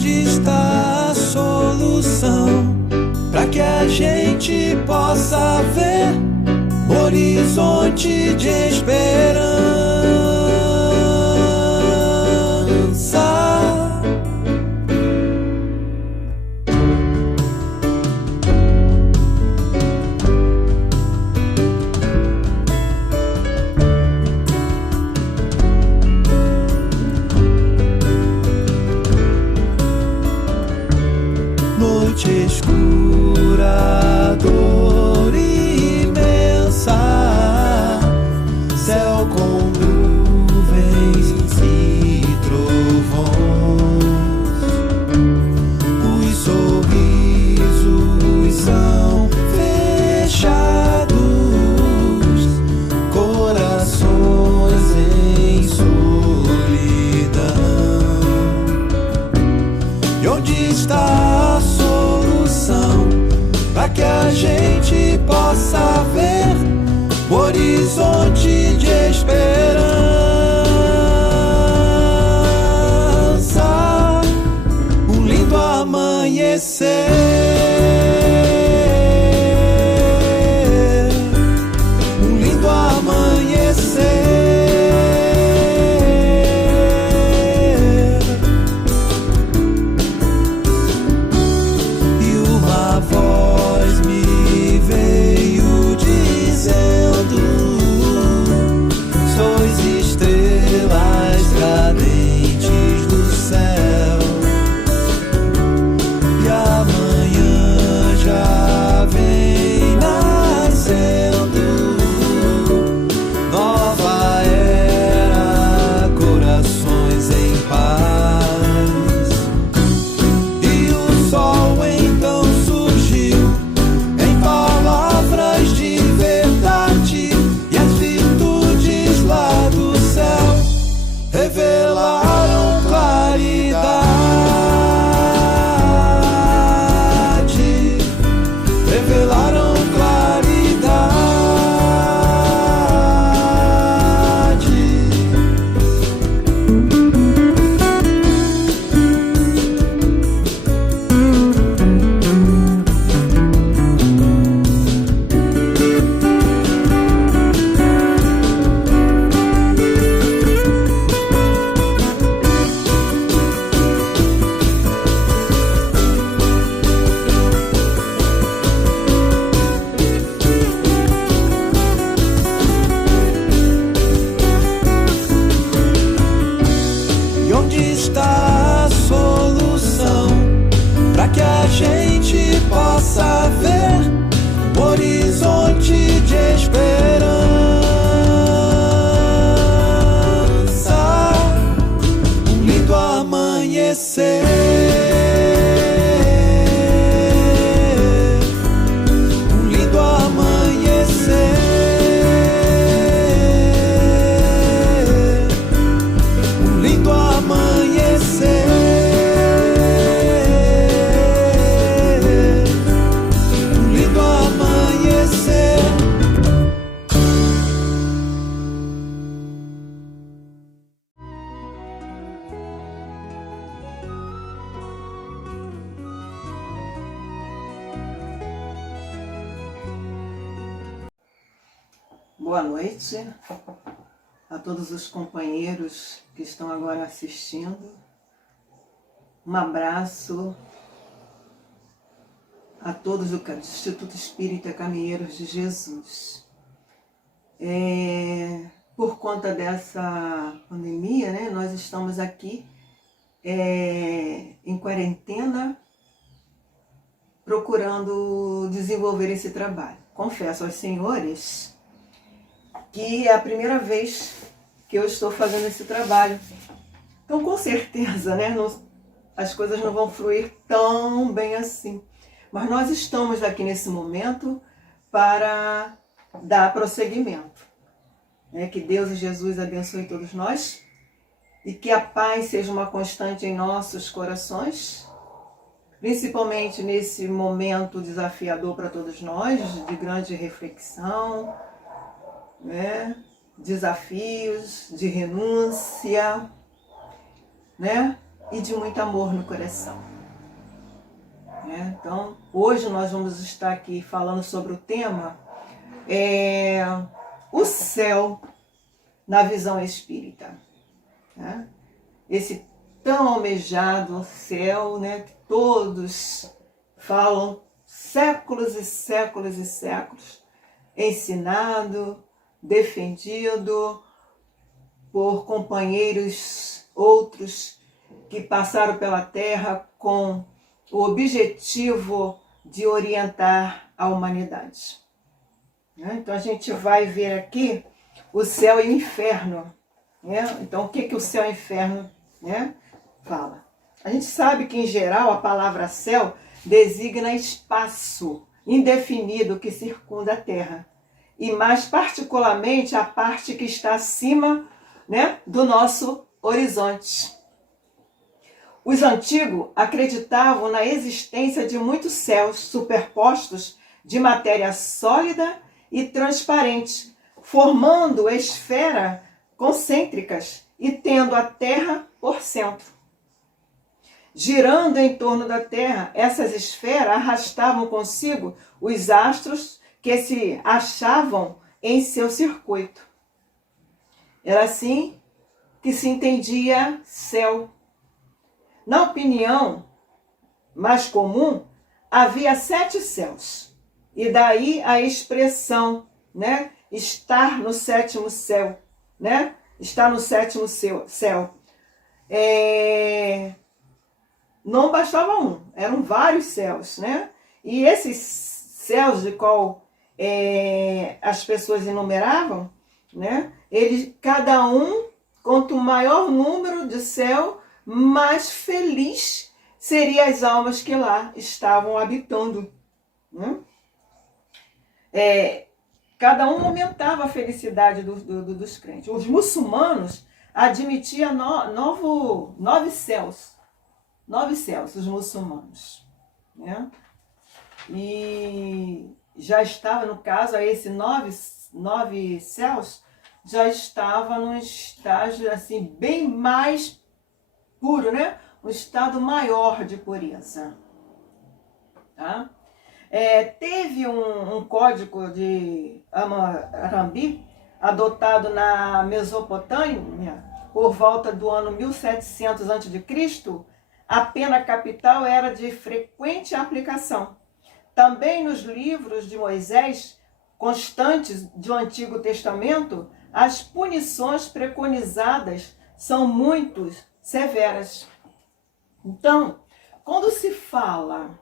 onde está a solução para que a gente possa ver um horizonte de esperança. Noite escura, dor imensa, céu com nuvens e trovões. Os sorrisos são fechados, corações em solidão. E onde está a solução para que a gente possa ver o horizonte de esperança, um lindo amanhecer, um lindo amanhecer. Revelaram claridade, revelaram claridade. E onde está a solução para que a gente possa ver o horizonte de esperança, um lindo amanhecer, um lindo amanhecer. Boa noite a todos os companheiros que estão agora assistindo. Um abraço a todos do Instituto Espírita Caminheiros de Jesus. Por conta dessa pandemia, né, nós estamos aqui em quarentena, procurando desenvolver esse trabalho. Confesso aos senhores que é a primeira vez que eu estou fazendo esse trabalho. Então, com certeza, né, as coisas não vão fluir tão bem assim. Mas nós estamos aqui nesse momento para dar prosseguimento. Que Deus e Jesus abençoe todos nós e que a paz seja uma constante em nossos corações, principalmente nesse momento desafiador para todos nós, de grande reflexão, desafios, de renúncia, e de muito amor no coração. Então, hoje nós vamos estar aqui falando sobre o tema o céu na visão espírita. Esse tão almejado céu, que todos falam séculos e séculos e séculos, ensinado, defendido por companheiros outros que passaram pela Terra com o objetivo de orientar a humanidade. Então a gente vai ver aqui o céu e o inferno. Então o que o céu e o inferno fala? A gente sabe que em geral a palavra céu designa espaço indefinido que circunda a Terra. E mais particularmente a parte que está acima do nosso horizonte. Os antigos acreditavam na existência de muitos céus superpostos de matéria sólida e transparente, formando esferas concêntricas e tendo a Terra por centro. Girando em torno da Terra, essas esferas arrastavam consigo os astros que se achavam em seu circuito. Era assim que se entendia céu. Na opinião mais comum, havia 7 céus. E daí a expressão, estar no 7º céu, Estar no 7º céu. Não bastava um, eram vários céus, E esses céus de qual as pessoas enumeravam, eles, cada um, quanto maior número de céu, mais feliz seriam as almas que lá estavam habitando. Cada um aumentava a felicidade dos crentes. Os muçulmanos admitiam 9 céus. 9 céus, os muçulmanos. E já estava, no caso, esse 9 céus, já estava num estágio assim, bem mais puro, um estado maior de pureza. Teve um código de Hammurabi, adotado na Mesopotâmia, por volta do ano 1700 a.C., a pena capital era de frequente aplicação. Também nos livros de Moisés, constantes do Antigo Testamento, as punições preconizadas são muito severas. Então, quando se fala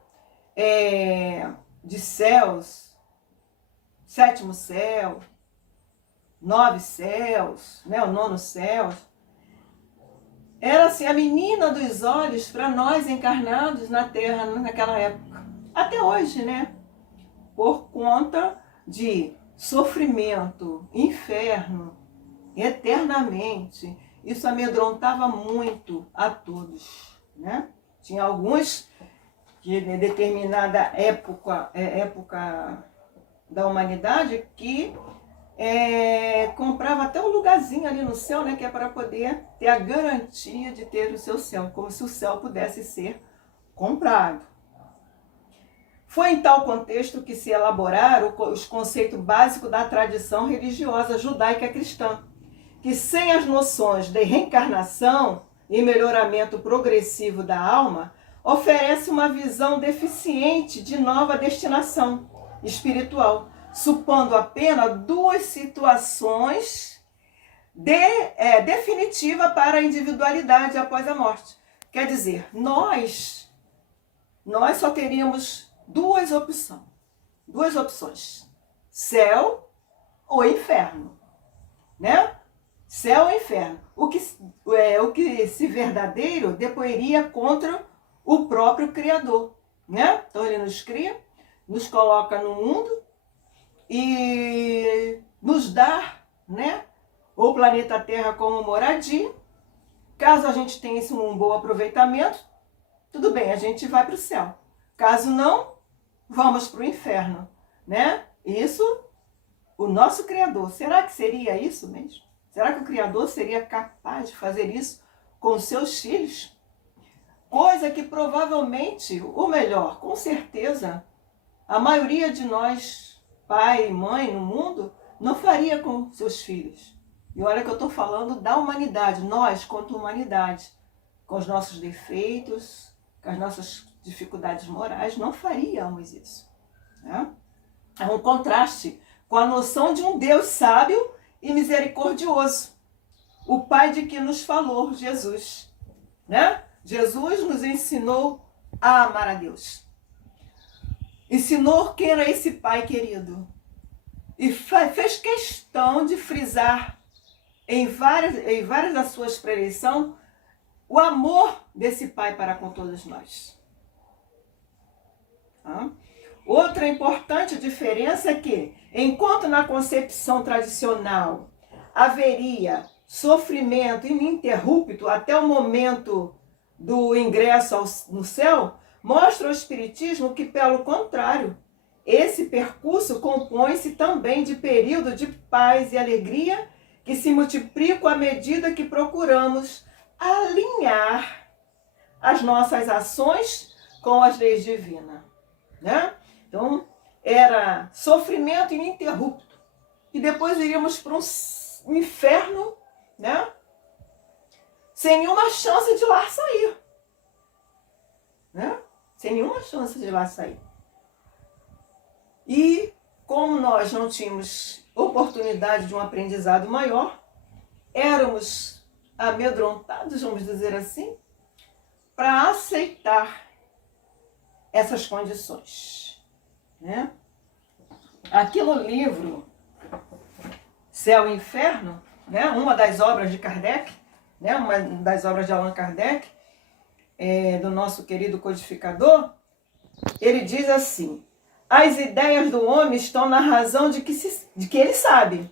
de céus, 7º céu, 9 céus, o 9º céu, era assim a menina dos olhos para nós encarnados na Terra naquela época. Até hoje, Por conta de sofrimento, inferno, eternamente. Isso amedrontava muito a todos, Tinha alguns que em determinada época da humanidade que comprava até um lugarzinho ali no céu, que é para poder ter a garantia de ter o seu céu, como se o céu pudesse ser comprado. Foi em tal contexto que se elaboraram os conceitos básicos da tradição religiosa judaica cristã, que sem as noções de reencarnação e melhoramento progressivo da alma, oferece uma visão deficiente de nova destinação espiritual, supondo apenas 2 situações definitivas para a individualidade após a morte. Quer dizer, nós só teríamos 2 opções, céu ou inferno, Céu ou inferno. O que se verdadeiro depoiria contra o próprio Criador, Então ele nos cria, nos coloca no mundo e nos dá, o planeta Terra como moradia. Caso a gente tenha um bom aproveitamento, tudo bem, a gente vai para o céu. Caso não, vamos para o inferno, Isso, o nosso Criador. Será que seria isso mesmo? Será que o Criador seria capaz de fazer isso com os seus filhos? Coisa que provavelmente, ou melhor, com certeza, a maioria de nós, pai e mãe no mundo, não faria com seus filhos. E olha que eu estou falando da humanidade, nós quanto humanidade, com os nossos defeitos, com as nossas dificuldades morais, não faríamos isso. Né? É um contraste com a noção de um Deus sábio e misericordioso. O Pai de que nos falou, Jesus. Né? Jesus nos ensinou a amar a Deus. Ensinou quem era esse Pai querido. E fez questão de frisar em várias das suas preleções o amor desse Pai para com todos nós. Tá? Outra importante diferença é que, enquanto na concepção tradicional haveria sofrimento ininterrupto até o momento do ingresso no céu, mostra o Espiritismo que, pelo contrário, esse percurso compõe-se também de período de paz e alegria que se multiplicam à medida que procuramos alinhar as nossas ações com as leis divinas. Né? Então, era sofrimento ininterrupto. E depois iríamos para um inferno, né? Sem nenhuma chance de lá sair. Né? Sem nenhuma chance de lá sair. E como nós não tínhamos oportunidade de um aprendizado maior, éramos amedrontados, vamos dizer assim, para aceitar essas condições. Né? Aqui no livro Céu e Inferno, né, uma das obras de Kardec, né, uma das obras de Allan Kardec, do nosso querido codificador, ele diz assim: as ideias do homem estão na razão de que ele sabe.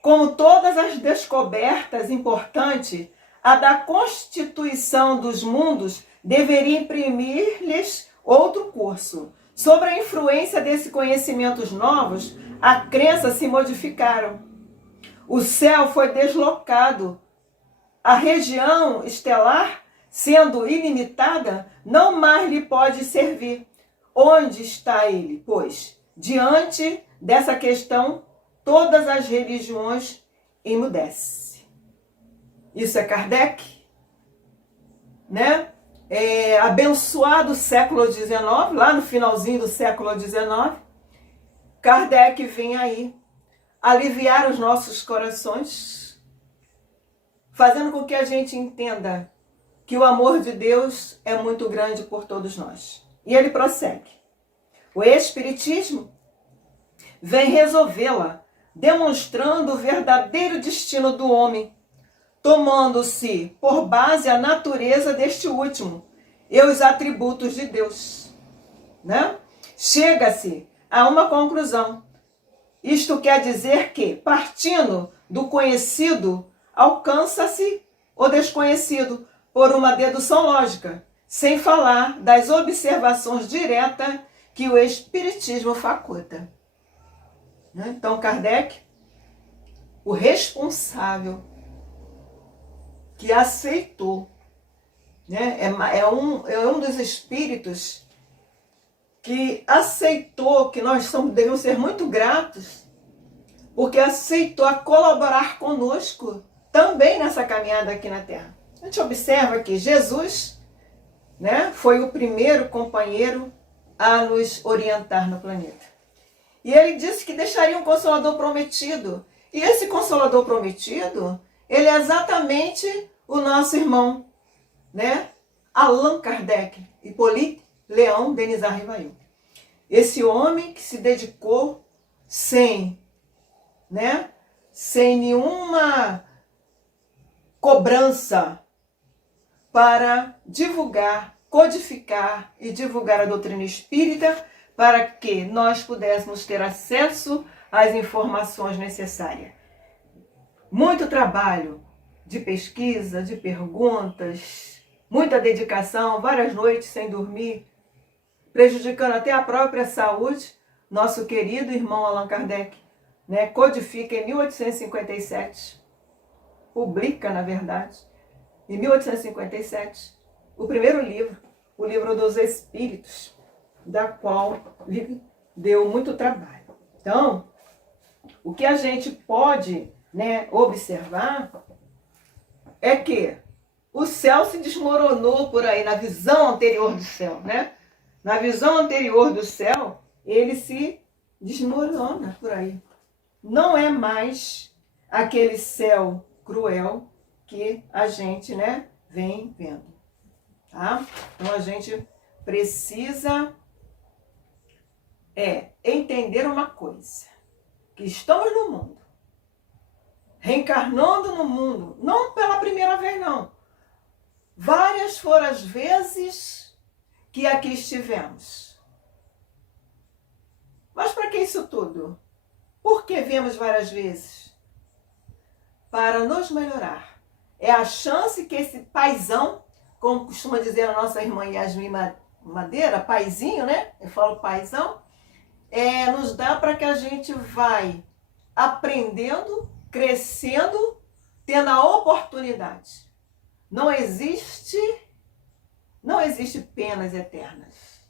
Como todas as descobertas importantes, a da constituição dos mundos deveria imprimir-lhes outro curso. Sobre a influência desses conhecimentos novos, a crença se modificaram. O céu foi deslocado. A região estelar, sendo ilimitada, não mais lhe pode servir. Onde está ele, pois? Diante dessa questão, todas as religiões emudecem. Isso é Kardec, né? Abençoado século XIX, lá no finalzinho do século XIX, Kardec vem aí aliviar os nossos corações, fazendo com que a gente entenda que o amor de Deus é muito grande por todos nós. E ele prossegue. O Espiritismo vem resolvê-la, demonstrando o verdadeiro destino do homem, tomando-se por base a natureza deste último e os atributos de Deus. Né? Chega-se a uma conclusão. Isto quer dizer que, partindo do conhecido, alcança-se o desconhecido por uma dedução lógica, sem falar das observações diretas que o Espiritismo faculta. Então, Kardec, o responsável que aceitou, né? é um dos espíritos que aceitou, que nós devemos ser muito gratos, porque aceitou a colaborar conosco também nessa caminhada aqui na Terra. A gente observa que Jesus, né, foi o primeiro companheiro a nos orientar no planeta. E ele disse que deixaria um Consolador prometido. E esse Consolador prometido, ele é exatamente o nosso irmão, né, Allan Kardec, Hippolyte Léon Denis Rivail. Esse homem que se dedicou sem nenhuma cobrança para divulgar, codificar e divulgar a doutrina espírita para que nós pudéssemos ter acesso às informações necessárias. Muito trabalho de pesquisa, de perguntas, muita dedicação, várias noites sem dormir, prejudicando até a própria saúde. Nosso querido irmão Allan Kardec, né, codifica em 1857, publica, na verdade, em 1857, o primeiro livro, o livro dos Espíritos, da qual lhe deu muito trabalho. Então, o que a gente pode, né, observar é que o céu se desmoronou por aí, na visão anterior do céu, né? Na visão anterior do céu, ele se desmorona por aí. Não é mais aquele céu cruel que a gente, né, vem vendo, tá? Então a gente precisa entender uma coisa, que estamos no mundo, reencarnando no mundo, não pela primeira vez não. Várias foram as vezes que aqui estivemos. Mas para que isso tudo? Por que viemos várias vezes? Para nos melhorar. É a chance que esse paizão, como costuma dizer a nossa irmã Yasmin Madeira, paizinho, né? Eu falo paizão, nos dá para que a gente vai aprendendo, crescendo, tendo a oportunidade. Não existe penas eternas.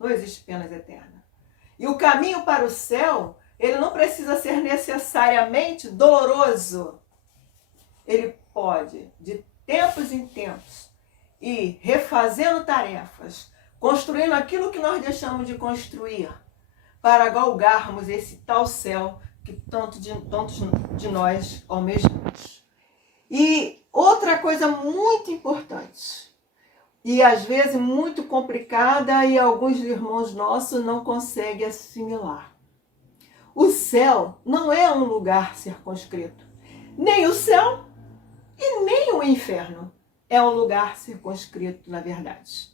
Não existe penas eternas. E o caminho para o céu, ele não precisa ser necessariamente doloroso. Ele pode, de tempos em tempos, ir refazendo tarefas, construindo aquilo que nós deixamos de construir, para galgarmos esse tal céu que tantos de nós almejamos. E outra coisa muito importante, e às vezes muito complicada, e alguns irmãos nossos não conseguem assimilar. O céu não é um lugar circunscrito. Nem o céu e nem o inferno é um lugar circunscrito, na verdade.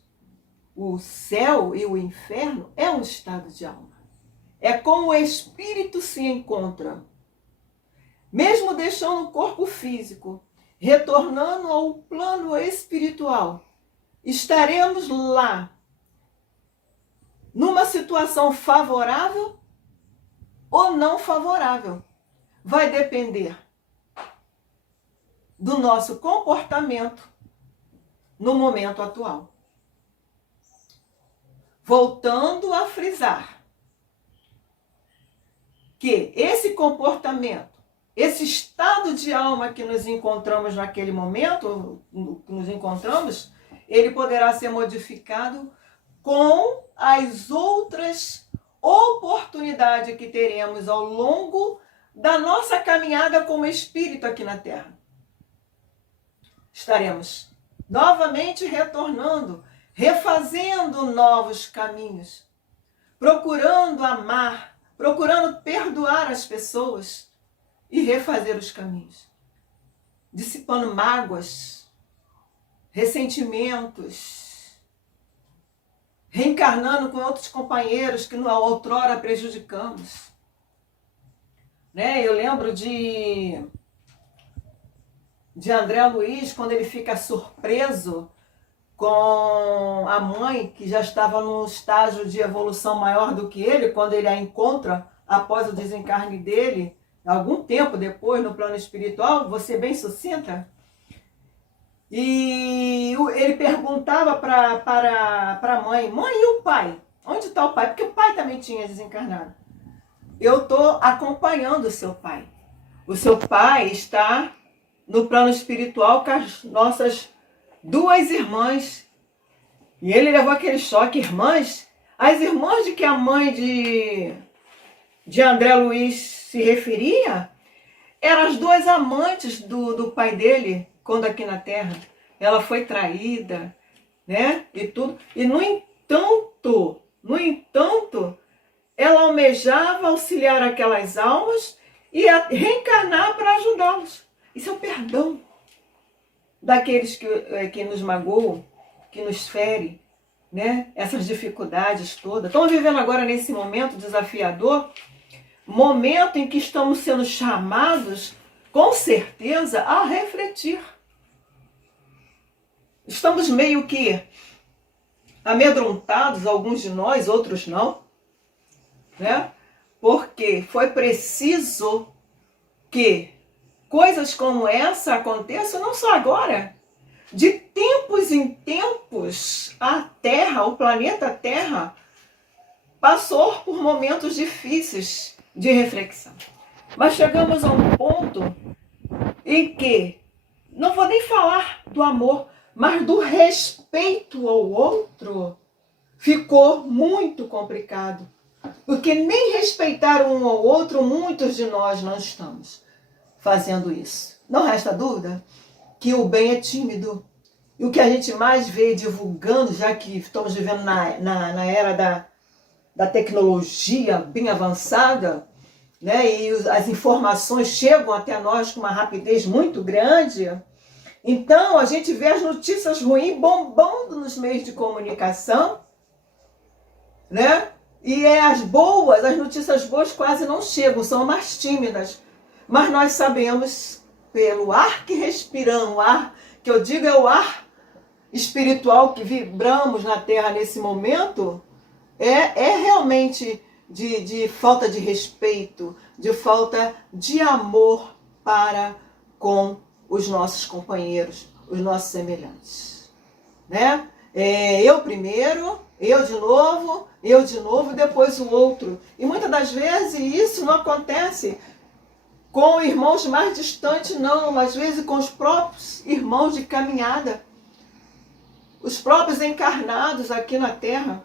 O céu e o inferno é um estado de alma. É como o espírito se encontra. Mesmo deixando o corpo físico, retornando ao plano espiritual, estaremos lá numa situação favorável ou não favorável. Vai depender do nosso comportamento no momento atual. Voltando a frisar que esse comportamento, esse estado de alma que nos encontramos naquele momento, que nos encontramos, ele poderá ser modificado com as outras oportunidades que teremos ao longo da nossa caminhada como espírito aqui na Terra. Estaremos novamente retornando, refazendo novos caminhos, procurando amar, procurando perdoar as pessoas e refazer os caminhos, dissipando mágoas, ressentimentos, reencarnando com outros companheiros que na outrora prejudicamos. Né? Eu lembro de André Luiz, quando ele fica surpreso com a mãe, que já estava num estágio de evolução maior do que ele, quando ele a encontra após o desencarne dele, algum tempo depois, no plano espiritual, vou ser bem sucinta. E ele perguntava para a mãe, mãe, e o pai? Onde está o pai? Porque o pai também tinha desencarnado. Eu estou acompanhando o seu pai. O seu pai está no plano espiritual com as nossas duas irmãs. E ele levou aquele choque, irmãs. As irmãs de que a mãe de André Luiz se referia eram as duas amantes do pai dele, quando aqui na Terra. Ela foi traída, né? E tudo. E no entanto, ela almejava auxiliar aquelas almas e reencarnar para ajudá-los. Isso é o perdão daqueles que nos magoam, que nos ferem, né? Essas dificuldades todas. Estão vivendo agora nesse momento desafiador, momento em que estamos sendo chamados, com certeza, a refletir. Estamos meio que amedrontados, alguns de nós, outros não, né? Porque foi preciso que coisas como essa aconteçam, não só agora, de tempos em Terra, o planeta Terra, passou por momentos difíceis de reflexão. Mas chegamos a um ponto em que, não vou nem falar do amor, mas do respeito ao outro, ficou muito complicado. Porque nem respeitar um ao outro, muitos de nós não estamos fazendo isso. Não resta dúvida que o bem é tímido. E o que a gente mais vê divulgando, já que estamos vivendo na era da tecnologia bem avançada, né, e as informações chegam até nós com uma rapidez muito grande, então a gente vê as notícias ruins bombando nos meios de comunicação, né? E as notícias boas quase não chegam, são mais tímidas. Mas nós sabemos, pelo ar que respiramos, o ar que eu digo é o ar espiritual que vibramos na Terra nesse momento, é realmente de falta de respeito, de falta de amor para com os nossos companheiros, os nossos semelhantes. Né? Eu primeiro, eu de novo, depois o outro. E muitas das vezes isso não acontece com irmãos mais distantes, não. Às vezes com os próprios irmãos de caminhada. Os próprios encarnados aqui na Terra,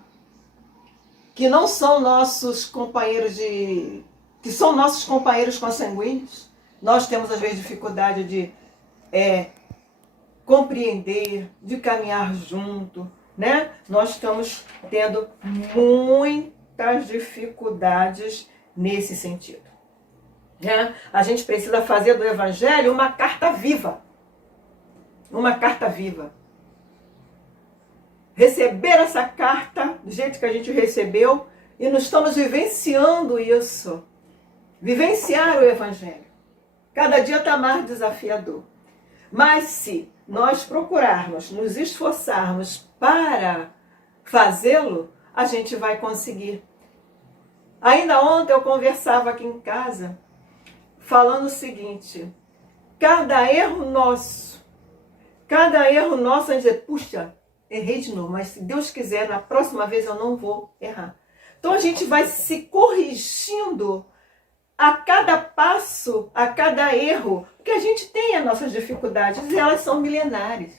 que não são nossos companheiros que são nossos companheiros consanguíneos. Nós temos às vezes dificuldade de compreender, de caminhar junto, né? Nós estamos tendo muitas dificuldades nesse sentido, né? A gente precisa fazer do Evangelho uma carta viva. Uma carta viva. Receber essa carta do jeito que a gente recebeu e nós estamos vivenciando isso. Vivenciar o Evangelho. Cada dia está mais desafiador. Mas se nós procurarmos, nos esforçarmos para fazê-lo, a gente vai conseguir. Ainda ontem eu conversava aqui em casa, falando o seguinte: cada erro nosso, a gente diz, puxa, errei de novo, mas se Deus quiser, na próxima vez eu não vou errar. Então a gente vai se corrigindo a cada passo, a cada erro, porque a gente tem as nossas dificuldades e elas são milenares.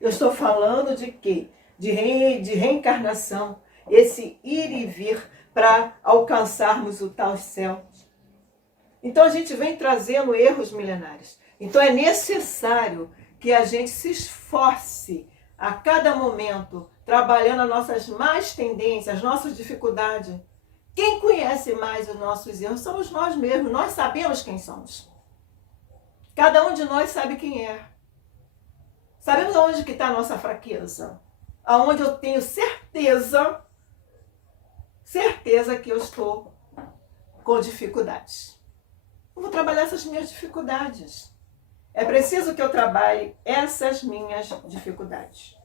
Eu estou falando de quê? De reencarnação, esse ir e vir para alcançarmos o tal céu. Então a gente vem trazendo erros milenares. Então é necessário que a gente se esforce a cada momento, trabalhando as nossas más tendências, as nossas dificuldades. Quem conhece mais os nossos erros somos nós mesmos. Nós sabemos quem somos. Cada um de nós sabe quem é. Sabemos aonde que está a nossa fraqueza. Aonde eu tenho certeza que eu estou com dificuldades. Eu vou trabalhar essas minhas dificuldades. É preciso que eu trabalhe essas minhas dificuldades.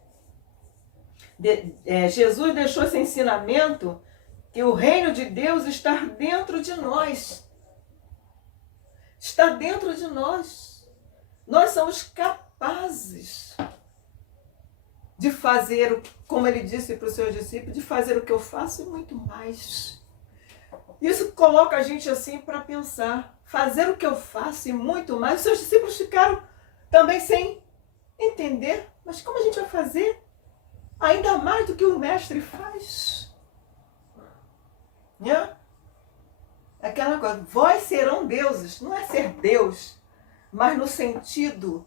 Jesus deixou esse ensinamento que o reino de Deus está dentro de nós. Está dentro de nós. Nós somos capazes de fazer, como ele disse para os seus discípulos, de fazer o que eu faço e muito mais. Isso coloca a gente assim para pensar. Fazer o que eu faço e muito mais. Os seus discípulos ficaram também sem entender. Mas como a gente vai fazer ainda mais do que o mestre faz? Né? Aquela coisa, vós serão deuses. Não é ser Deus, mas no sentido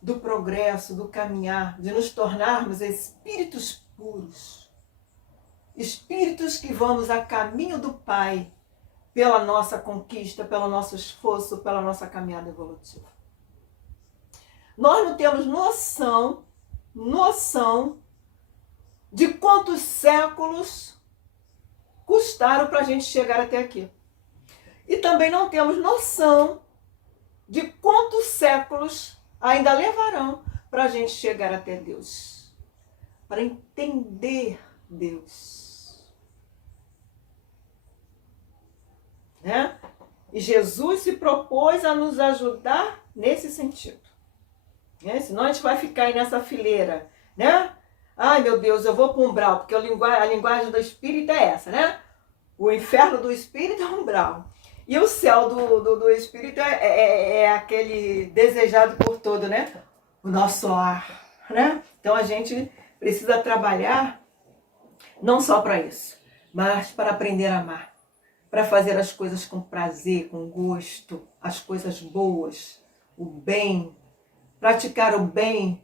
do progresso, do caminhar, de nos tornarmos espíritos puros. Espíritos que vamos a caminho do Pai, pela nossa conquista, pelo nosso esforço, pela nossa caminhada evolutiva. Nós não temos noção de quantos séculos custaram para a gente chegar até aqui. E também não temos noção de quantos séculos ainda levarão para a gente chegar até Deus. Para entender Deus. Né? E Jesus se propôs a nos ajudar nesse sentido. Né? Senão a gente vai ficar aí nessa fileira, né? Ai, meu Deus, eu vou para o umbral, porque a linguagem do espírito é essa, né? O inferno do espírito é o umbral. E o céu do espírito é aquele desejado por todo, né? O nosso lar, né? Então a gente precisa trabalhar não só para isso, mas para aprender a amar, para fazer as coisas com prazer, com gosto, as coisas boas, o bem, praticar o bem,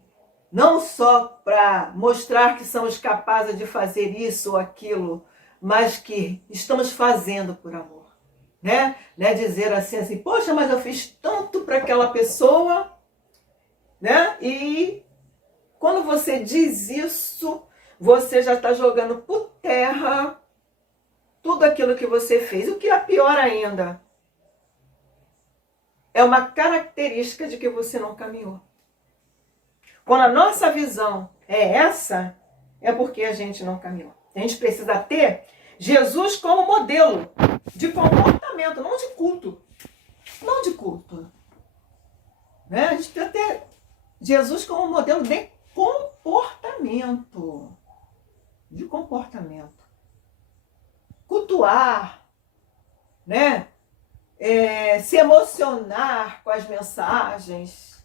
não só para mostrar que somos capazes de fazer isso ou aquilo, mas que estamos fazendo por amor. Né? Dizer assim, poxa, mas eu fiz tanto para aquela pessoa, né? E quando você diz isso, você já está jogando por terra tudo aquilo que você fez. O que é pior ainda, é uma característica de que você não caminhou. Quando a nossa visão é essa, é porque a gente não caminhou. A gente precisa ter Jesus como modelo de comportamento, não de culto. Não de culto. Né? A gente precisa ter Jesus como modelo de comportamento. De comportamento. Cultuar, né? Se emocionar com as mensagens.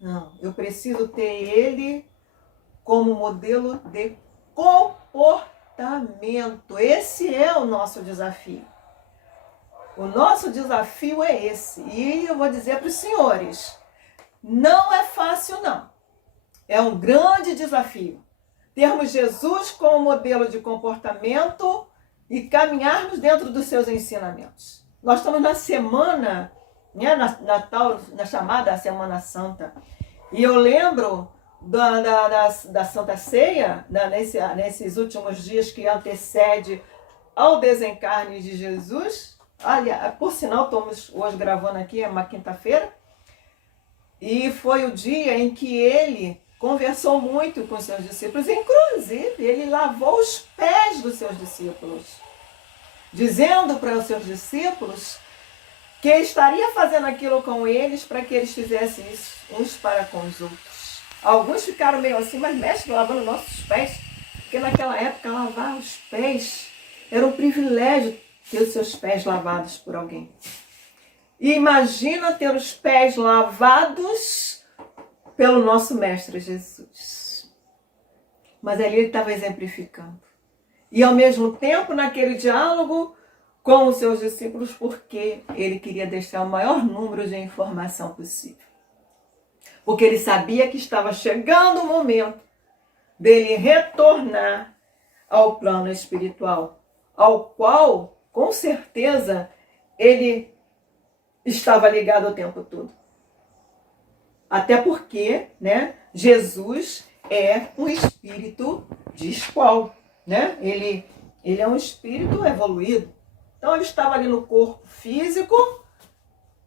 Não, eu preciso ter ele como modelo de comportamento. Esse é o nosso desafio. O nosso desafio é esse. E eu vou dizer para os senhores, não é fácil não. É um grande desafio. Termos Jesus como modelo de comportamento e caminharmos dentro dos seus ensinamentos. Nós estamos na semana, né, na chamada Semana Santa. E eu lembro da Santa Ceia, nesses últimos dias que antecede ao desencarne de Jesus. Aliás, por sinal, estamos hoje gravando aqui, é uma quinta-feira, e foi o dia em que ele conversou muito com os seus discípulos, inclusive ele lavou os pés dos seus discípulos, dizendo para os seus discípulos que estaria fazendo aquilo com eles para que eles fizessem isso uns para com os outros. Alguns ficaram meio assim, mas mestre, lavando nossos pés, porque naquela época lavar os pés era um privilégio, ter os seus pés lavados por alguém. E imagina ter os pés lavados pelo nosso Mestre Jesus. Mas ali ele estava exemplificando. E ao mesmo tempo, naquele diálogo com os seus discípulos, porque ele queria deixar o maior número de informação possível. Porque ele sabia que estava chegando o momento dele retornar ao plano espiritual, ao qual, com certeza, ele estava ligado o tempo todo. Até porque, né, Jesus é um espírito de escola, né? Ele é um espírito evoluído. Então ele estava ali no corpo físico,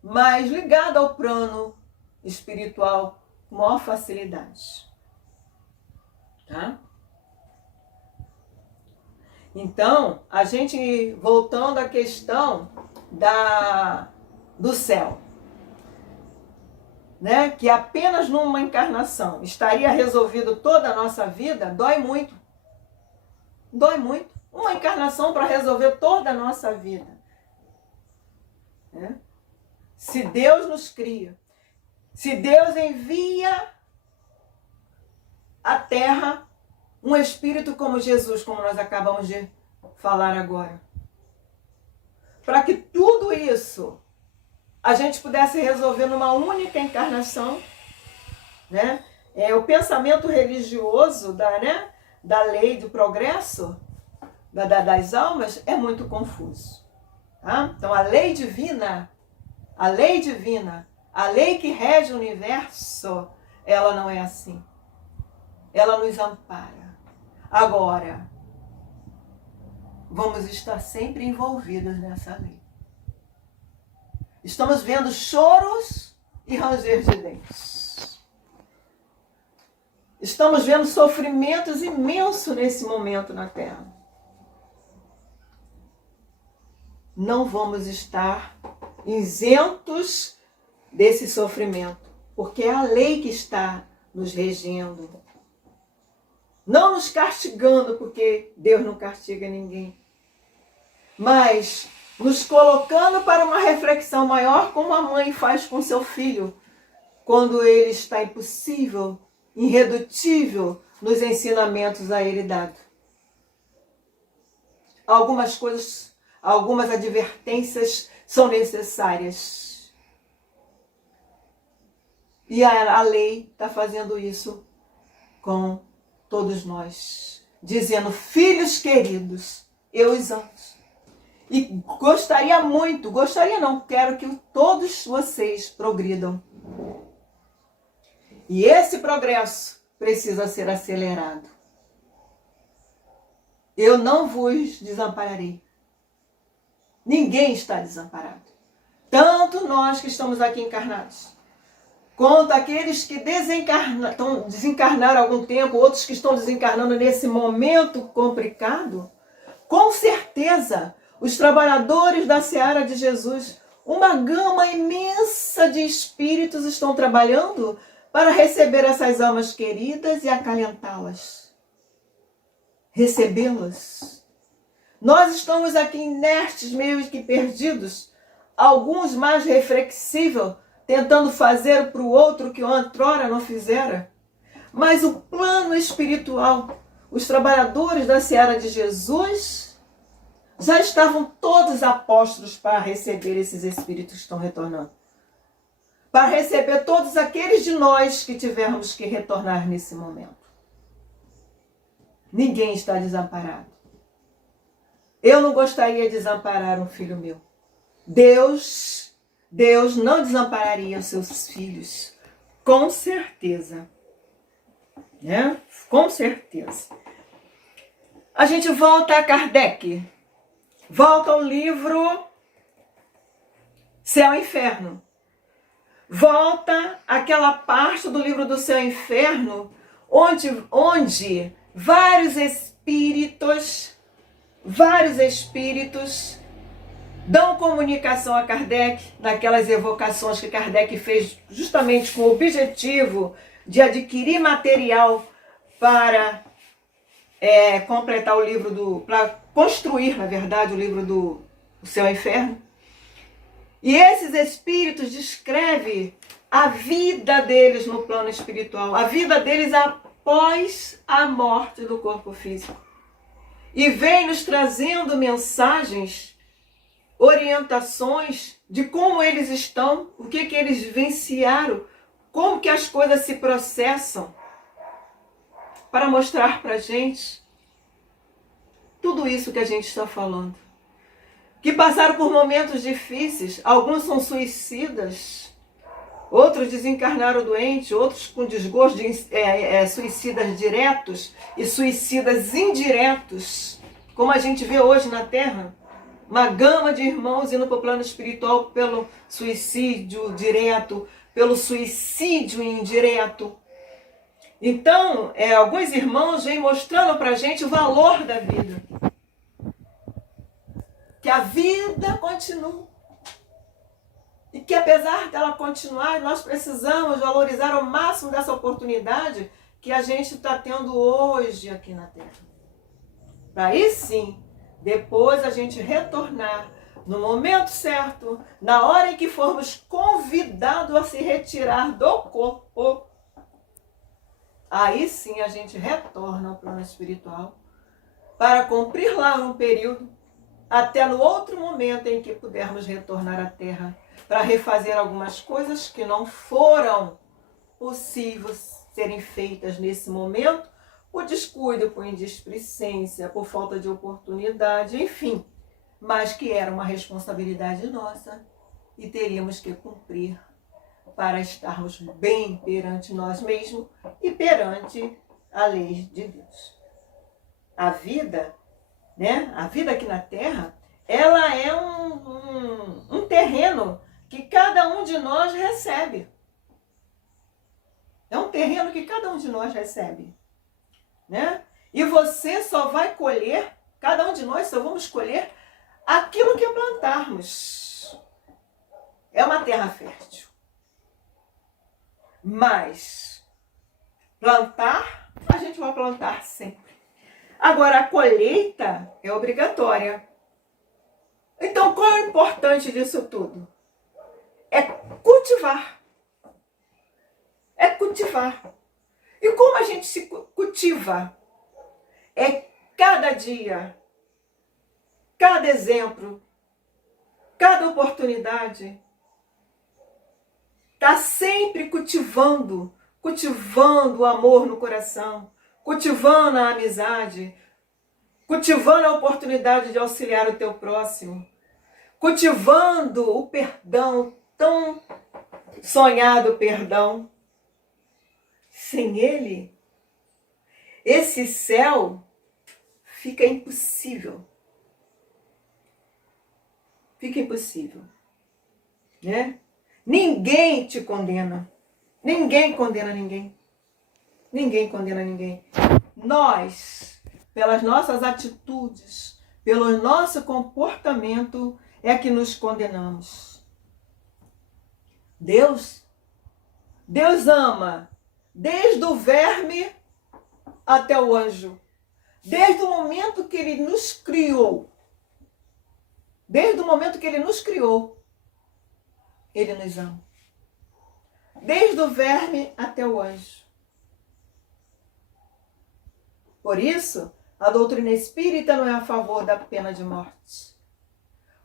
mas ligado ao plano espiritual com maior facilidade. Tá? Então, a gente, voltando à questão do céu, né? Que apenas numa encarnação estaria resolvido toda a nossa vida, dói muito. Dói muito. Uma encarnação para resolver toda a nossa vida. Né? Se Deus nos cria, se Deus envia à Terra um espírito como Jesus, como nós acabamos de falar agora, para que tudo isso a gente pudesse resolver numa única encarnação, né? O pensamento religioso da lei do progresso das almas é muito confuso. Tá? Então a lei divina, a lei que rege o universo, ela não é assim. Ela nos ampara. Agora, vamos estar sempre envolvidos nessa lei. Estamos vendo choros e ranger de dentes. Estamos vendo sofrimentos imensos nesse momento na Terra. Não vamos estar isentos desse sofrimento, porque é a lei que está nos regendo. Não nos castigando, porque Deus não castiga ninguém, mas nos colocando para uma reflexão maior, como a mãe faz com seu filho, quando ele está impossível, irredutível nos ensinamentos a ele dado. Algumas coisas, algumas advertências são necessárias. E a lei está fazendo isso com todos nós, dizendo: filhos queridos, eu os amo. E quero que todos vocês progridam. E esse progresso precisa ser acelerado. Eu não vos desampararei. Ninguém está desamparado. Tanto nós que estamos aqui encarnados, quanto aqueles que desencarnaram há algum tempo, outros que estão desencarnando nesse momento complicado, com certeza, os trabalhadores da Seara de Jesus, uma gama imensa de espíritos estão trabalhando para receber essas almas queridas e acalentá-las, recebê-las. Nós estamos aqui inertes, meio que perdidos, alguns mais reflexivos, tentando fazer para o outro o que outrora não fizera. Mas o plano espiritual, os trabalhadores da Seara de Jesus já estavam todos apostos para receber esses espíritos que estão retornando. Para receber todos aqueles de nós que tivermos que retornar nesse momento. Ninguém está desamparado. Eu não gostaria de desamparar um filho meu. Deus não desampararia os seus filhos. Com certeza. Né? Com certeza. A gente volta a Kardec. Volta ao livro Céu e Inferno. Volta àquela parte do livro do Céu e Inferno onde vários espíritos dão comunicação a Kardec, naquelas evocações que Kardec fez justamente com o objetivo de adquirir material para completar o livro para construir, na verdade, o livro do Céu e Inferno. E esses espíritos descrevem a vida deles no plano espiritual, a vida deles após a morte do corpo físico. E vem nos trazendo mensagens, orientações de como eles estão, o que eles vivenciaram, como que as coisas se processam, para mostrar para a gente tudo isso que a gente está falando. Que passaram por momentos difíceis, alguns são suicidas, outros desencarnaram doentes, outros com desgosto de suicidas diretos e suicidas indiretos, como a gente vê hoje na Terra, uma gama de irmãos indo para o plano espiritual pelo suicídio direto, pelo suicídio indireto. Então, alguns irmãos vêm mostrando para a gente o valor da vida. Que a vida continua. E que apesar dela continuar, nós precisamos valorizar ao máximo dessa oportunidade que a gente está tendo hoje aqui na Terra. Para aí sim, depois a gente retornar no momento certo, na hora em que formos convidados a se retirar do corpo, aí sim a gente retorna ao plano espiritual para cumprir lá um período, até no outro momento em que pudermos retornar à Terra, para refazer algumas coisas que não foram possíveis serem feitas nesse momento, por descuido, por indisplicência, por falta de oportunidade, enfim, mas que era uma responsabilidade nossa e teríamos que cumprir para estarmos bem perante nós mesmos e perante a lei de Deus. A vida, né? A vida aqui na Terra, ela é um terreno que cada um de nós recebe. É um terreno que cada um de nós recebe, né? E você só vai colher, cada um de nós só vamos colher aquilo que plantarmos. É uma terra fértil. Mas plantar, a gente vai plantar sempre. Agora, a colheita é obrigatória. Então, qual é o importante disso tudo? É cultivar. É cultivar. E como a gente se cultiva? É cada dia, cada exemplo, cada oportunidade. Está sempre cultivando o amor no coração, cultivando a amizade, cultivando a oportunidade de auxiliar o teu próximo, cultivando o perdão, tão sonhado perdão. Sem ele, esse céu fica impossível. Fica impossível, né? Ninguém te condena. Ninguém condena ninguém. Ninguém condena ninguém. Nós, pelas nossas atitudes, pelo nosso comportamento, é que nos condenamos. Deus ama desde o verme até o anjo. Desde o momento que ele nos criou. Desde o momento que ele nos criou, ele nos ama. Desde o verme até o anjo. Por isso, a doutrina espírita não é a favor da pena de morte.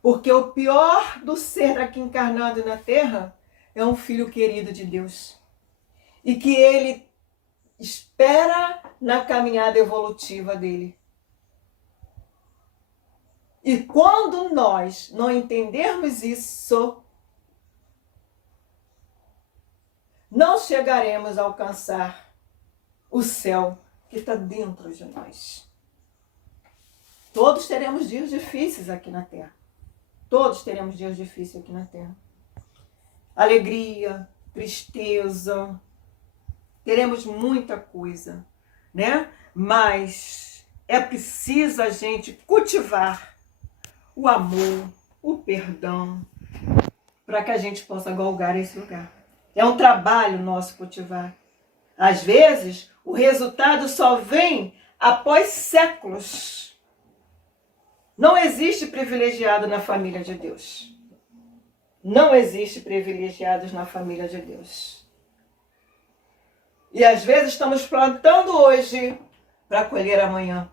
Porque o pior do ser aqui encarnado na Terra é um filho querido de Deus. E que ele espera na caminhada evolutiva dele. E quando nós não entendermos isso, não chegaremos a alcançar o céu que está dentro de nós. Todos teremos dias difíceis aqui na Terra. Todos teremos dias difíceis aqui na Terra. Alegria, tristeza, teremos muita coisa, né? Mas é preciso a gente cultivar o amor, o perdão, para que a gente possa galgar esse lugar. É um trabalho nosso cultivar. Às vezes, o resultado só vem após séculos. Não existe privilegiado na família de Deus. Não existe privilegiados na família de Deus. E às vezes estamos plantando hoje para colher amanhã.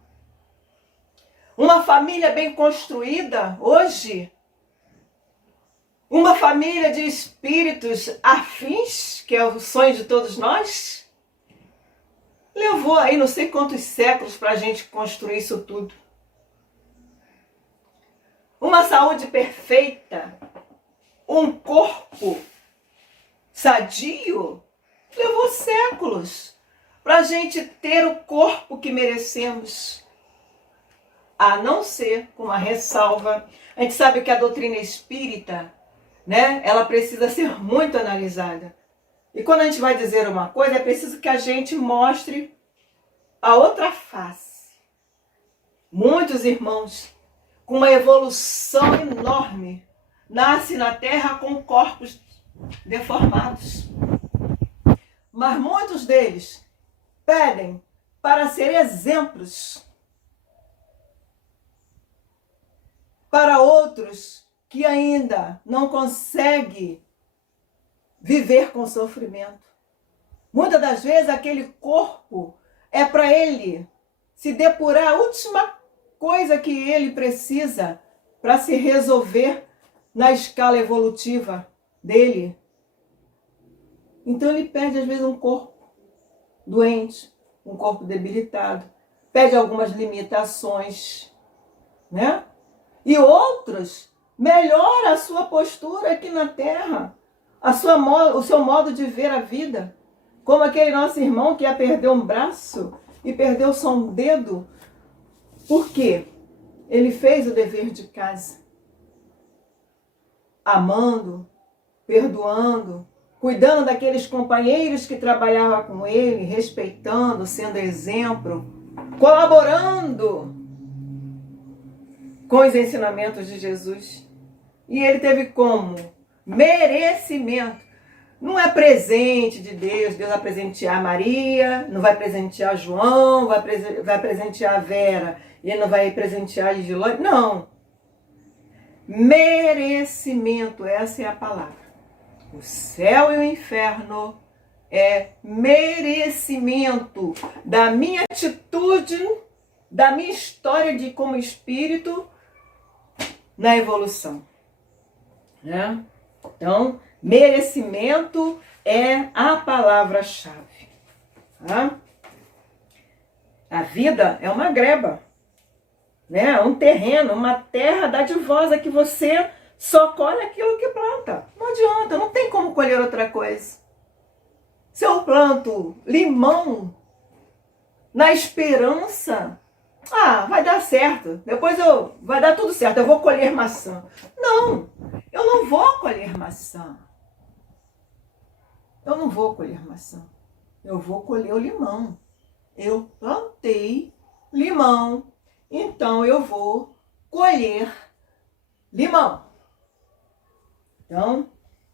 Uma família bem construída hoje, uma família de espíritos afins, que é o sonho de todos nós, levou aí não sei quantos séculos para a gente construir isso tudo. Uma saúde perfeita, um corpo sadio, levou séculos para a gente ter o corpo que merecemos. A não ser com uma ressalva. A gente sabe que a doutrina espírita, né, ela precisa ser muito analisada. E quando a gente vai dizer uma coisa, é preciso que a gente mostre a outra face. Muitos irmãos com uma evolução enorme nascem na Terra com corpos deformados. Mas muitos deles pedem para ser exemplos para outros que ainda não conseguem viver com sofrimento. Muitas das vezes aquele corpo é para ele se depurar a última coisa que ele precisa para se resolver na escala evolutiva dele. Então ele pede às vezes um corpo doente, um corpo debilitado, pede algumas limitações, né? E outros melhora a sua postura aqui na Terra, o seu modo de ver a vida. Como aquele nosso irmão que ia perder um braço e perdeu só um dedo. Por quê? Ele fez o dever de casa. Amando, perdoando, cuidando daqueles companheiros que trabalhavam com ele, respeitando, sendo exemplo, colaborando com os ensinamentos de Jesus. E ele teve como merecimento. Não é presente de Deus. Deus vai presentear Maria, não vai presentear João, vai presentear Vera, e ele não vai presentear Gilane. Não. Merecimento, essa é a palavra. O céu e o inferno é merecimento da minha atitude, da minha história de como espírito na evolução. Né? Então, merecimento é a palavra-chave. Tá? A vida é uma greba, né? Um terreno, uma terra dadivosa que você só colhe aquilo que planta. Não adianta, não tem como colher outra coisa. Se eu planto limão na esperança, vai dar certo, depois vai dar tudo certo, eu vou colher maçã. Não, eu não vou colher maçã. Eu não vou colher maçã. Eu vou colher o limão. Eu plantei limão, então eu vou colher limão. Então,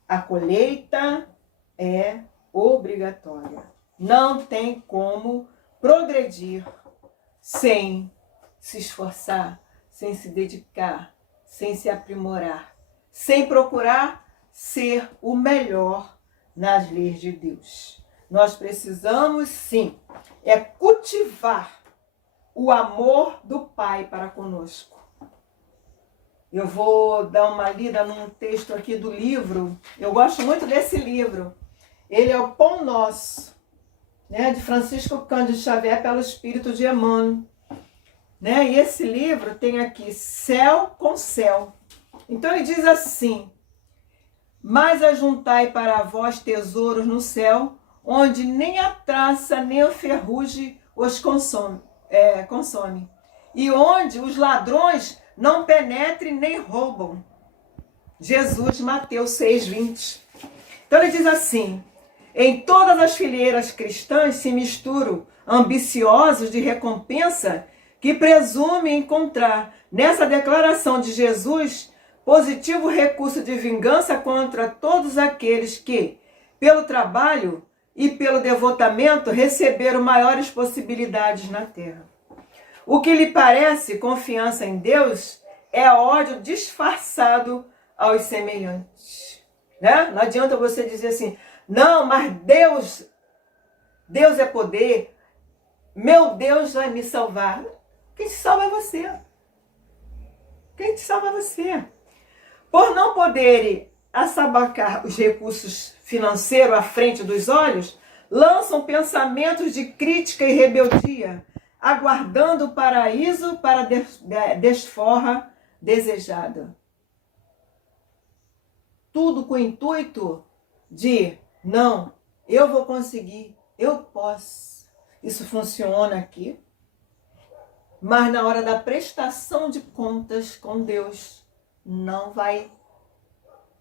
a colheita é obrigatória. Não tem como progredir sem se esforçar, sem se dedicar, sem se aprimorar, sem procurar ser o melhor nas leis de Deus. Nós precisamos, sim, cultivar o amor do Pai para conosco. Eu vou dar uma lida num texto aqui do livro. Eu gosto muito desse livro. Ele é o Pão Nosso, né, de Francisco Cândido Xavier, pelo Espírito de Emmanuel. Né? E esse livro tem aqui céu com céu. Então ele diz assim: mas ajuntai para vós tesouros no céu, onde nem a traça nem a ferrugem os consome, e onde os ladrões não penetrem nem roubam. Jesus, Mateus 6:20. Então ele diz assim: em todas as fileiras cristãs se misturam ambiciosos de recompensa que presumem encontrar nessa declaração de Jesus positivo recurso de vingança contra todos aqueles que, pelo trabalho e pelo devotamento, receberam maiores possibilidades na terra. O que lhe parece confiança em Deus é ódio disfarçado aos semelhantes. Né? Não adianta você dizer assim: não, mas Deus é poder, meu Deus vai me salvar. Quem te salva é você. Quem te salva é você. Por não poderem assabacar os recursos financeiros à frente dos olhos, lançam pensamentos de crítica e rebeldia, aguardando o paraíso para desforra desejada. Tudo com o intuito de, não, eu vou conseguir, eu posso. Isso funciona aqui. Mas na hora da prestação de contas com Deus, não vai,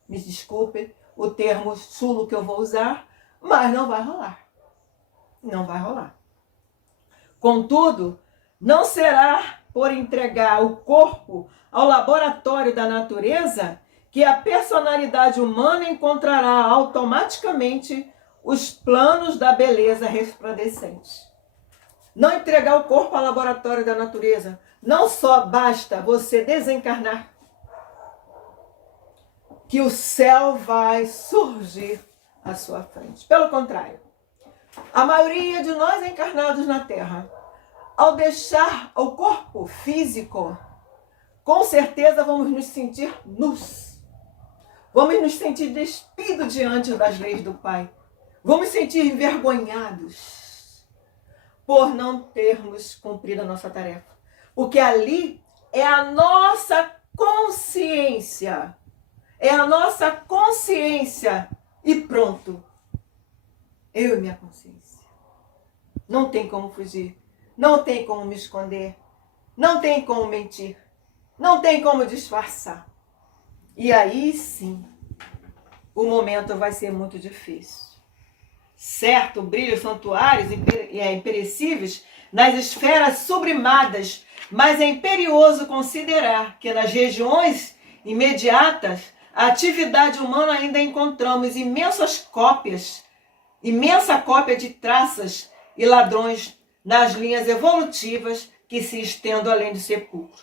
me desculpe o termo chulo que eu vou usar, mas não vai rolar. Não vai rolar. Contudo, não será por entregar o corpo ao laboratório da natureza que a personalidade humana encontrará automaticamente os planos da beleza resplandecente. Não entregar o corpo ao laboratório da natureza. Não só basta você desencarnar, que o céu vai surgir à sua frente. Pelo contrário, a maioria de nós encarnados na Terra, ao deixar o corpo físico, com certeza vamos nos sentir nus. Vamos nos sentir despidos diante das leis do Pai. Vamos sentir envergonhados por não termos cumprido a nossa tarefa. Porque ali é a nossa consciência. É a nossa consciência. E pronto. Eu e minha consciência. Não tem como fugir. Não tem como me esconder. Não tem como mentir. Não tem como disfarçar. E aí sim, o momento vai ser muito difícil. Certo, brilham santuários imperecíveis nas esferas sublimadas, mas é imperioso considerar que nas regiões imediatas a atividade humana ainda encontramos imensa cópia de traças e ladrões nas linhas evolutivas que se estendem além do sepulcro.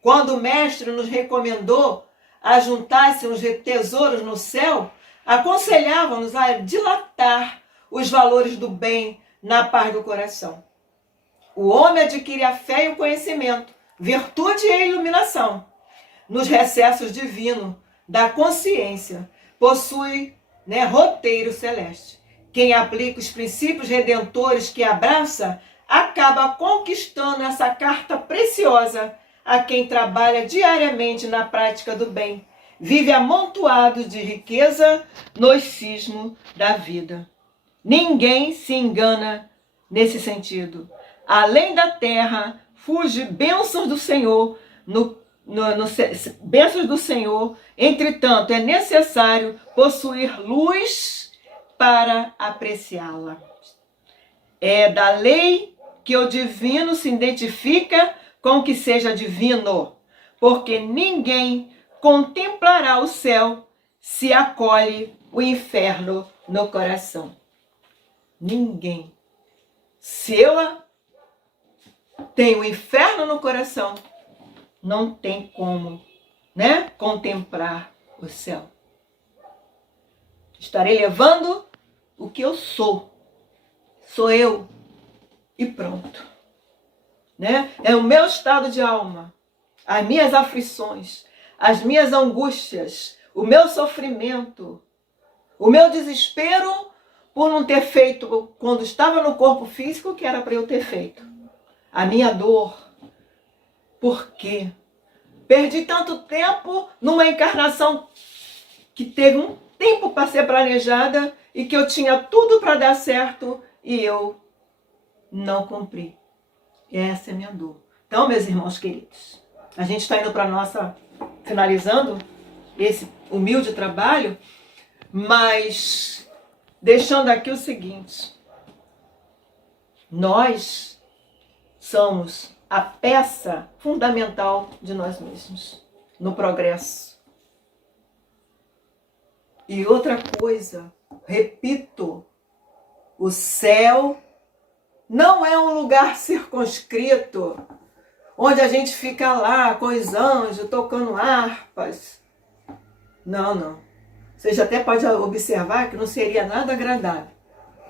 Quando o Mestre nos recomendou ajuntássemos tesouros no céu, aconselhava-nos a dilatar os valores do bem na paz do coração. O homem adquire a fé e o conhecimento, virtude e a iluminação. Nos recessos divinos da consciência, possui roteiro celeste. Quem aplica os princípios redentores que abraça, acaba conquistando essa carta preciosa a quem trabalha diariamente na prática do bem. Vive amontoado de riqueza no cismo da vida. Ninguém se engana nesse sentido. Além da terra, fuge bênçãos do Senhor, bênçãos do Senhor. Entretanto, é necessário possuir luz para apreciá-la. É da lei que o divino se identifica com o que seja divino, porque ninguém contemplará o céu se acolhe o inferno no coração. Ninguém. Se eu tenho o inferno no coração, não tem como, contemplar o céu. Estarei levando o que eu sou. Sou eu. E pronto. É o meu estado de alma, as minhas aflições, as minhas angústias, o meu sofrimento, o meu desespero por não ter feito quando estava no corpo físico o que era para eu ter feito. A minha dor. Por quê? Perdi tanto tempo numa encarnação que teve um tempo para ser planejada e que eu tinha tudo para dar certo e eu não cumpri. Essa é a minha dor. Então, meus irmãos queridos, a gente está indo para finalizando esse humilde trabalho, mas deixando aqui o seguinte: nós somos a peça fundamental de nós mesmos no progresso. E outra coisa, repito, o céu não é um lugar circunscrito, onde a gente fica lá com os anjos, tocando harpas. Não, não. Você já até pode observar que não seria nada agradável.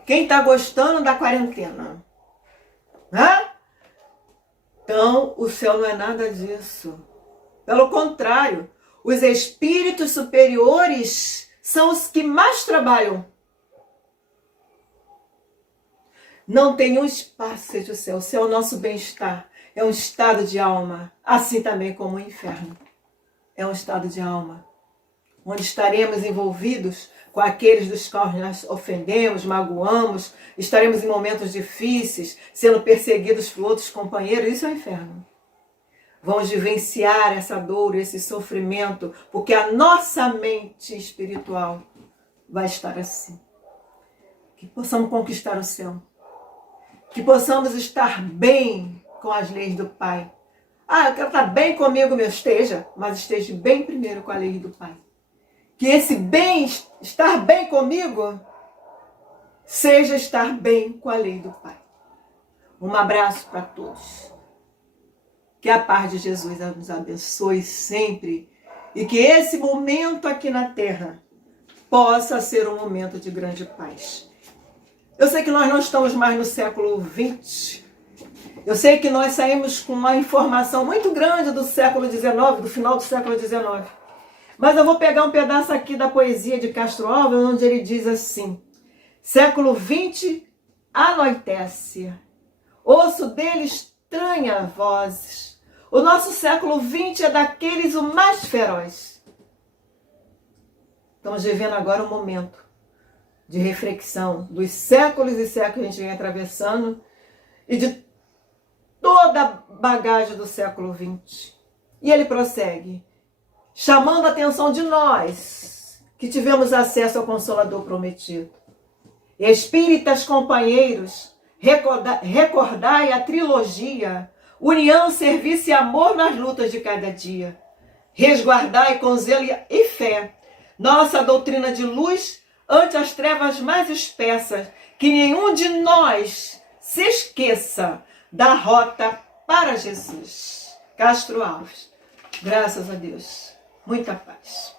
Quem está gostando da quarentena? Então, o céu não é nada disso. Pelo contrário, os espíritos superiores são os que mais trabalham. Não tem um espaço seja o céu. O céu é o nosso bem-estar. É um estado de alma. Assim também como o inferno. É um estado de alma. Onde estaremos envolvidos com aqueles dos quais nós ofendemos, magoamos. Estaremos em momentos difíceis, sendo perseguidos por outros companheiros. Isso é o inferno. Vamos vivenciar essa dor, esse sofrimento, porque a nossa mente espiritual vai estar assim. Que possamos conquistar o céu. Que possamos estar bem com as leis do Pai. Eu quero estar bem comigo, esteja, mas esteja bem primeiro com a lei do Pai. Que esse bem, estar bem comigo, seja estar bem com a lei do Pai. Um abraço para todos. Que a paz de Jesus nos abençoe sempre. E que esse momento aqui na Terra possa ser um momento de grande paz. Eu sei que nós não estamos mais no século XX. Eu sei que nós saímos com uma informação muito grande do século XIX, do final do século XIX. Mas eu vou pegar um pedaço aqui da poesia de Castro Alves, onde ele diz assim: século XX anoitece, ouço dele estranha vozes. O nosso século XX é daqueles o mais feroz. Estamos vivendo agora um momento de reflexão dos séculos e séculos que a gente vem atravessando e de toda a bagagem do século XX. E ele prossegue, chamando a atenção de nós, que tivemos acesso ao Consolador prometido. Espíritas companheiros, recordai a trilogia, união, serviço e amor nas lutas de cada dia. resguardai com zelo e fé nossa doutrina de luz ante as trevas mais espessas, que nenhum de nós se esqueça da rota para Jesus. Castro Alves. Graças a Deus. Muita paz.